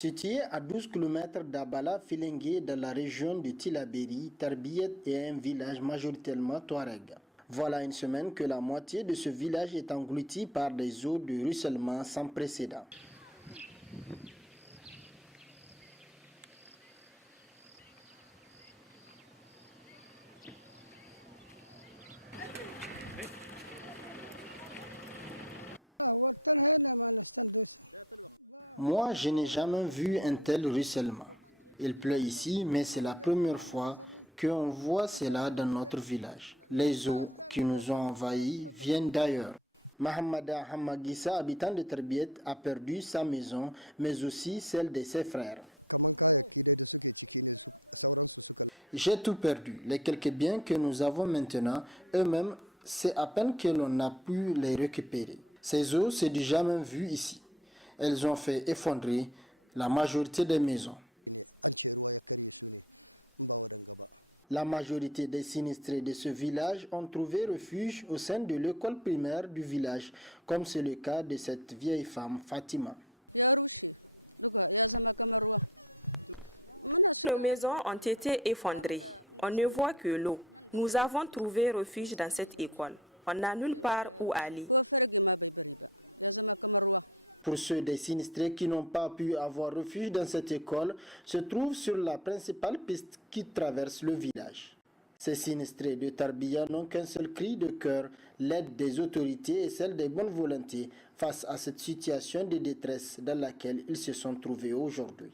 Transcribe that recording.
Situé à 12 km d'Abala Filengue dans la région de Tillabéri, Tarbiyet est un village majoritairement touareg. Voilà une semaine que la moitié de ce village est englouti par des eaux de ruissellement sans précédent. Moi, je n'ai jamais vu un tel ruissellement. Il pleut ici, mais c'est la première fois qu'on voit cela dans notre village. Les eaux qui nous ont envahis viennent d'ailleurs. Mahamada Hamagissa, habitant de Terbiet, a perdu sa maison, mais aussi celle de ses frères. J'ai tout perdu. Les quelques biens que nous avons maintenant, eux-mêmes, c'est à peine que l'on a pu les récupérer. Ces eaux, c'est du jamais vu ici. Elles ont fait effondrer la majorité des maisons. La majorité des sinistrés de ce village ont trouvé refuge au sein de l'école primaire du village, comme c'est le cas de cette vieille femme Fatima. Nos maisons ont été effondrées. On ne voit que l'eau. Nous avons trouvé refuge dans cette école. On n'a nulle part où aller. Pour ceux des sinistrés qui n'ont pas pu avoir refuge dans cette école, se trouvent sur la principale piste qui traverse le village. Ces sinistrés de Tarbiya n'ont qu'un seul cri de cœur, l'aide des autorités et celle des bonnes volontés face à cette situation de détresse dans laquelle ils se sont trouvés aujourd'hui.